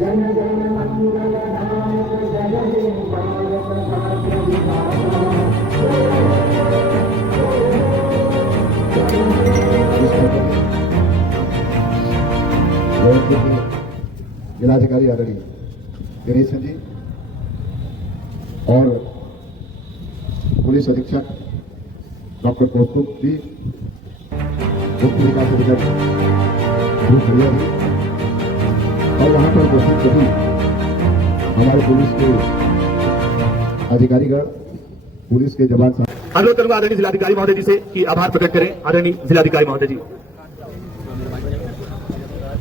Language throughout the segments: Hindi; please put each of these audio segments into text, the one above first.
जन जन मंगल दायक जय हे भारत भाग्य विधाता। जिलाधिकारी आदरणीय गिरीश जी और पुलिस अधीक्षक डॉक्टर कौस्तुभ जी, मुख्य विकास अधिकारी भैया जी और वहां पर उपस्थित सभी हमारे पुलिस के अधिकारीगण, पुलिस के जवान। अनुरोध करूंगा आदरणीय जिलाधिकारी महोदय जी से कि आभार प्रकट करें। आदरणीय जिलाधिकारी महोदय जी।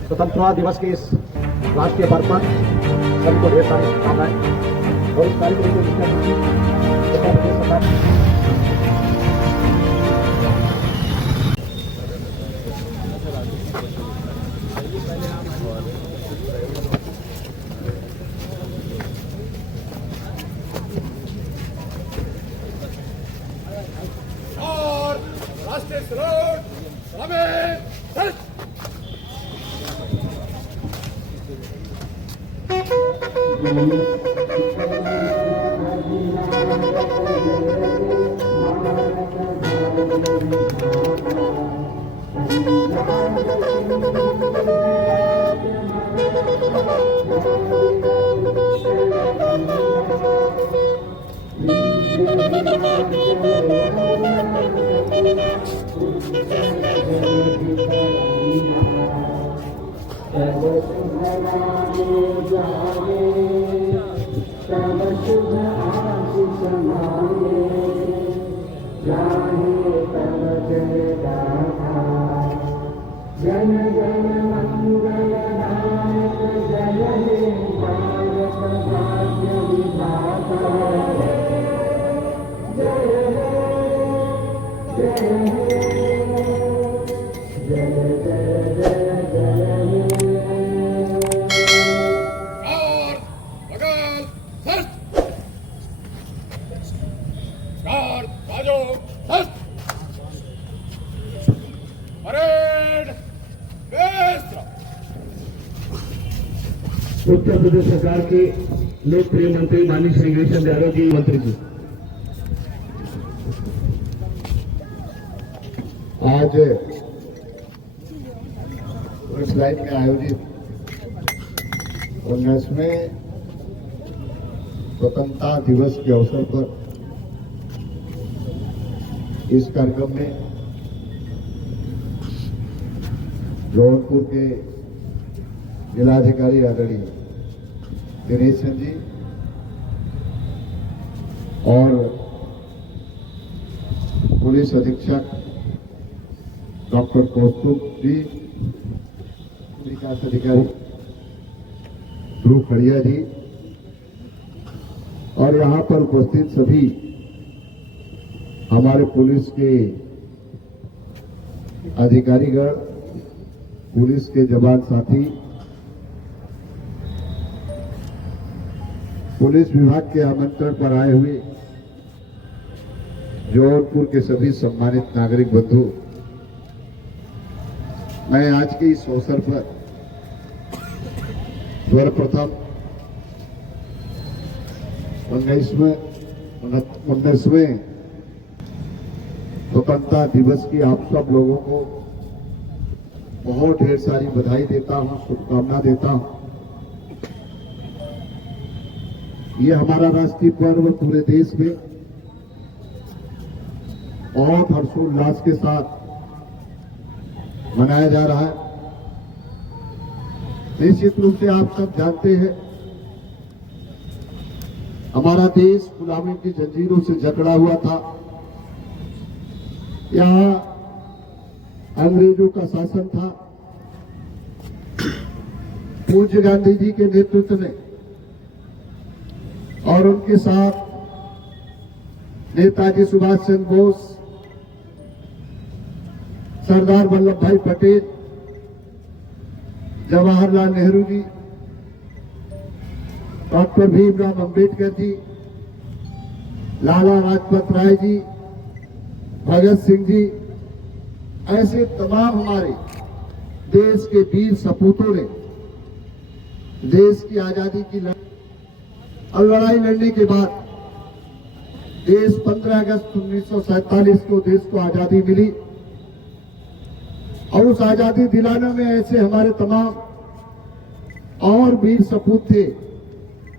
स्वतंत्रता दिवस के इस राष्ट्रीय पर्व पर सभी को ढेर सारी शुभकामनाएं और इस कार्यक्रम को और राष्ट्रीय सलोट जन जन मंगल दायक जय हे भारत भाग्य विधाता। जय हे जय हे जय जय जय जय हे। और बगल फर्स्ट कार बाजो फर्स्ट परेड बेस्त्र। उत्तर प्रदेश सरकार के लोकप्रिय मंत्री माननीय श्री गिरीश यादव जी, मंत्री जी। आज इस लाइन में आयोजित 19वें स्वतंत्रता दिवस के अवसर पर इस कार्यक्रम में जौनपुर के जिलाधिकारी आदरणीय गिरीश जी और पुलिस अधीक्षक डॉक्टर कौस्तुभ जी, विकास अधिकारी ध्रुव खड़िया जी और यहां पर उपस्थित सभी हमारे पुलिस के अधिकारीगण, पुलिस के जवान साथी, पुलिस विभाग के आमंत्रण पर आए हुए जौनपुर के सभी सम्मानित नागरिक बंधु, मैं आज के इस अवसर पर सर्वप्रथम 19वें स्वतंत्रता दिवस की आप सब लोगों को बहुत ढेर सारी बधाई देता हूं, शुभकामना देता हूं। ये हमारा राष्ट्रीय पर्व पूरे देश में बहुत हर्षोल्लास के साथ मनाया जा रहा है। निश्चित रूप से आप सब जानते हैं हमारा देश गुलामी की जंजीरों से जकड़ा हुआ था। यहाँ अंग्रेजों का शासन था। पूज्य गांधी जी के नेतृत्व में और उनके साथ नेताजी सुभाष चंद्र बोस, सरदार वल्लभ भाई पटेल, जवाहरलाल नेहरू जी, डॉक्टर भीमराव अंबेडकर जी, लाला लाजपत राय जी, भगत सिंह जी, ऐसे तमाम हमारे देश के वीर सपूतों ने देश की आजादी की लड़ाई लड़ने के बाद देश 15 अगस्त 1947 को देश को आजादी मिली और उस आजादी दिलाने में ऐसे हमारे तमाम और वीर सपूत थे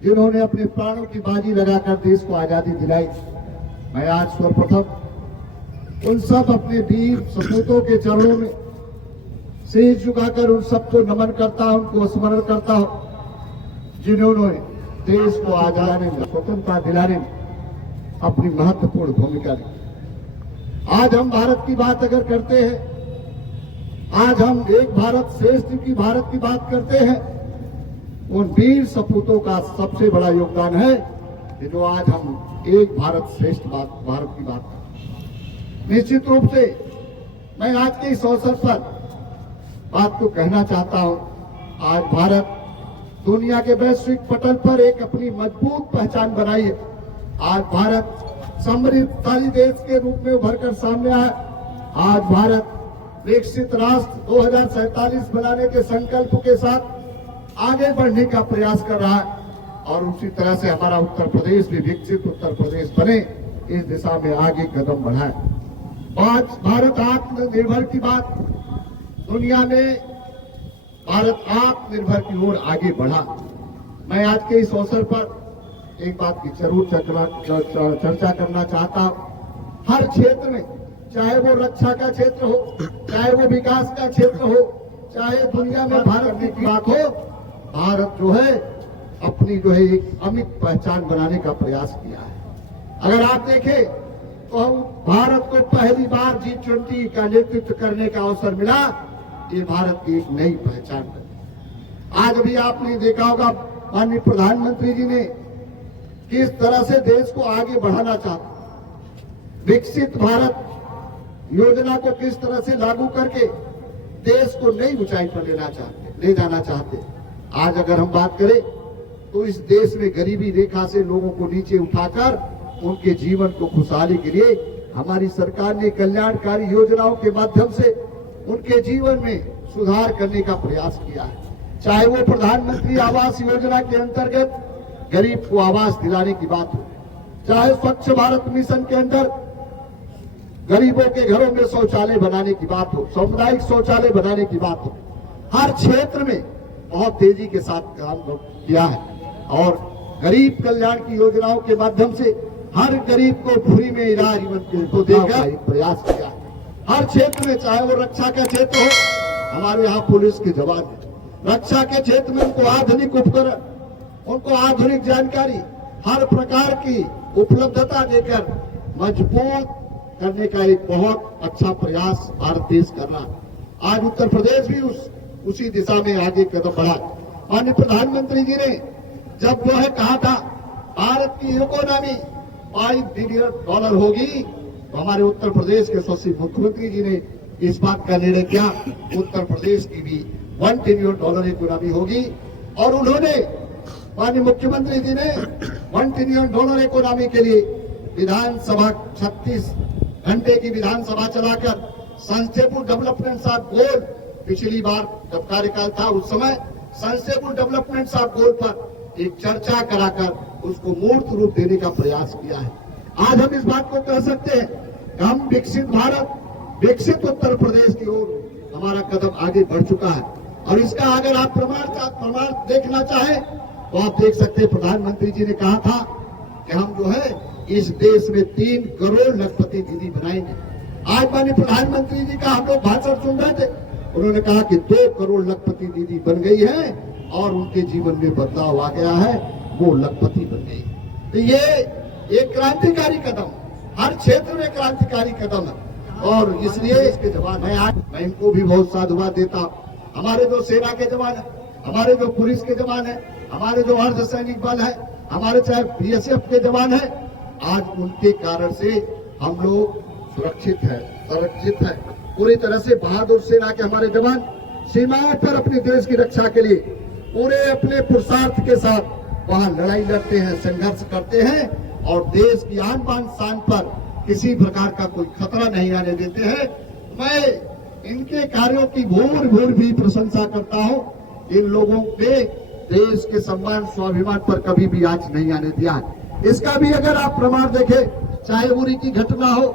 जिन्होंने अपने प्राणों की बाजी लगाकर देश को आजादी दिलाई। मैं आज सर्वप्रथम उन सब अपने वीर सपूतों के चरणों में शीश झुकाकर उन सबको नमन करता हूं, उनको स्मरण करता हूं जिन्होंने देश को आजादी में, स्वतंत्रता दिलाने में अपनी महत्वपूर्ण भूमिका दी। आज हम भारत की बात अगर करते हैं, आज हम एक भारत श्रेष्ठ की भारत की बात करते हैं, उन वीर सपूतों का सबसे बड़ा योगदान है कि जो आज हम एक भारत श्रेष्ठ भारत की बात करते। निश्चित रूप से मैं आज के इस अवसर पर बात को कहना चाहता हूं, आज भारत दुनिया के वैश्विक पटल पर एक अपनी मजबूत पहचान बनाई है। आज भारत समृद्धशाली देश के रूप में उभर कर सामने आया। आज भारत विकसित राष्ट्र 2047 बनाने के संकल्प के साथ आगे बढ़ने का प्रयास कर रहा है और उसी तरह से हमारा उत्तर प्रदेश भी विकसित उत्तर प्रदेश बने, इस दिशा में आगे कदम बढ़ाए। आज भारत आत्मनिर्भर की बात, दुनिया में भारत आत्मनिर्भर की ओर आगे बढ़ा। मैं आज के इस अवसर पर एक बात की जरूर चर्चा करना चाहता हूं। हर क्षेत्र में, चाहे वो रक्षा का क्षेत्र हो, चाहे वो विकास का क्षेत्र हो, चाहे दुनिया में भारत की बात हो, भारत जो है अपनी जो है एक अमिट पहचान बनाने का प्रयास किया है। अगर आप देखें तो हम भारत को पहली बार G20 का नेतृत्व करने का अवसर मिला, ये भारत की एक नई पहचान बनी। आज भी आपने देखा होगा माननीय प्रधानमंत्री जी ने किस तरह से देश को आगे बढ़ाना चाहते, विकसित भारत योजना को किस तरह से लागू करके देश को नई ऊंचाई पर ले जाना चाहते। आज अगर हम बात करें तो इस देश में गरीबी रेखा से लोगों को नीचे उठाकर उनके जीवन को खुशहाली के लिए हमारी सरकार ने कल्याणकारी योजनाओं के माध्यम से उनके जीवन में सुधार करने का प्रयास किया है। चाहे वो प्रधानमंत्री आवास योजना के अंतर्गत गरीब को आवास दिलाने की बात हो, चाहे स्वच्छ भारत मिशन के अंदर गरीबों के घरों में शौचालय बनाने की बात हो, सामुदायिक शौचालय बनाने की बात हो, हर क्षेत्र में बहुत तेजी के साथ काम किया है और गरीब कल्याण की योजनाओं के माध्यम से हर गरीब को फ्री में इलाज को देकर प्रयास किया है। हर क्षेत्र में, चाहे वो रक्षा का क्षेत्र हो, हमारे यहाँ पुलिस के जवान है, रक्षा के क्षेत्र में उनको आधुनिक उपकरण, उनको आधुनिक जानकारी, हर प्रकार की उपलब्धता देकर मजबूत करने का एक बहुत अच्छा प्रयास भारत देश कर रहा है। आज उत्तर प्रदेश भी उसी दिशा में आगे कदम बढ़ा। माननीय प्रधानमंत्री जी ने जब वो है कहा था भारत की इकोनॉमी $5 बिलियन होगी, तो हमारे उत्तर प्रदेश के यशस्वी मुख्यमंत्री जी ने इस बात का निर्णय किया उत्तर प्रदेश की भी $1 ट्रिलियन इकोनॉमी होगी और उन्होंने, माननीय मुख्यमंत्री जी ने $1 ट्रिलियन इकोनॉमी के लिए विधानसभा 36 घंटे की विधानसभा चलाकर सस्टेनेबल डेवलपमेंट ऑफ गोल, पिछली बार जब कार्यकाल था उस समय सस्टेनेबल डेवलपमेंट ऑफ गोल पर एक चर्चा कराकर उसको मूर्त रूप देने का प्रयास किया है। आज हम इस बात को कह सकते हैं कि हम विकसित भारत, विकसित उत्तर प्रदेश की ओर हमारा कदम आगे बढ़ चुका है और इसका अगर आप प्रमाण देखना चाहें तो आप देख सकते हैं। प्रधानमंत्री जी ने कहा था कि हम जो है इस देश में 3 करोड़ लखपति दीदी बनाएंगे। आज माननीय प्रधानमंत्री जी का हम लोग भाषण सुन रहे थे, उन्होंने कहा कि 2 करोड़ लखपति दीदी बन गई है और उनके जीवन में बदलाव आ गया है, वो लखपति बन गई। तो ये एक क्रांतिकारी कदम, हर क्षेत्र में क्रांतिकारी कदम है और इसलिए इसके जवान है। आज मैं इनको भी बहुत साधुवाद देता हूँ। हमारे जो सेना के जवान है, हमारे जो पुलिस के जवान है, हमारे जो अर्धसैनिक बल है, हमारे चाहे BSF के जवान है, आज उनके कारण से हम लोग सुरक्षित है, संरक्षित है। पूरी तरह से बहादुर सेना के हमारे जवान सीमाओं पर अपने देश की रक्षा के लिए पूरे अपने पुरुषार्थ के साथ वहां लड़ाई लड़ते हैं, संघर्ष करते हैं और देश की आन बान शान पर किसी प्रकार का कोई खतरा नहीं आने देते हैं। मैं इनके कार्यों की भूर भी प्रशंसा करता हूं। इन लोगों पे देश के सम्मान स्वाभिमान पर कभी भी आंच नहीं आने दिया है। इसका भी अगर आप प्रमाण देखें, चाहे उरी की घटना हो,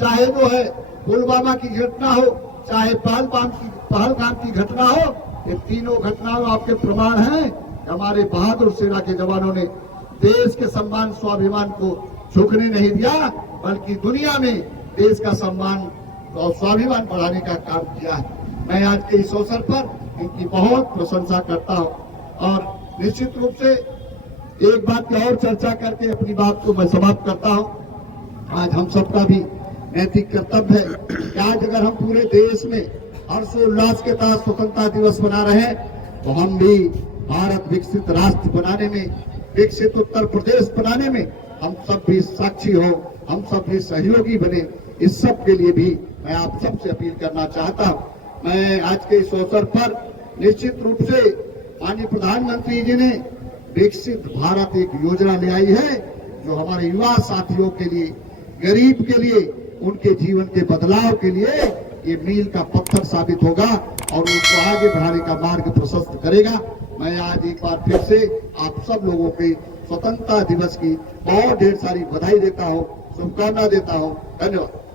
चाहे जो है पुलवामा की घटना हो, चाहे पहलगाम की घटना हो, ये तीनों घटनाओं आपके प्रमाण हैं। हमारे बहादुर सेना के जवानों ने देश के सम्मान स्वाभिमान को झुकने नहीं दिया, बल्कि दुनिया में देश का सम्मान और स्वाभिमान बढ़ाने का काम किया है। मैं आज के इस अवसर पर इनकी बहुत प्रशंसा करता हूं और निश्चित रूप से एक बात की और चर्चा करके अपनी बात को मैं समाप्त करता हूं। आज हम सबका भी नैतिक कर्तव्य है कि आज अगर हम पूरे देश में हर्षोल्लास के साथ स्वतंत्रता दिवस मना रहे हैं, तो हम भी भारत विकसित राष्ट्र बनाने में, विकसित उत्तर प्रदेश बनाने में हम सब भी साक्षी हो, हम सब भी सहयोगी बने। इस सब के लिए भी मैं आप सबसे अपील करना चाहता हूं। मैं आज के इस अवसर पर निश्चित रूप से माननीय प्रधानमंत्री जी ने विकसित भारत एक योजना ले आई है, जो हमारे युवा साथियों के लिए, गरीब के लिए, उनके जीवन के बदलाव के लिए ये मील का पत्थर साबित होगा और उनको आगे बढ़ाने का मार्ग प्रशस्त करेगा। मैं आज एक बार फिर से आप सब लोगों के स्वतंत्रता दिवस की बहुत ढेर सारी बधाई देता हूं, शुभकामना देता हूं। धन्यवाद।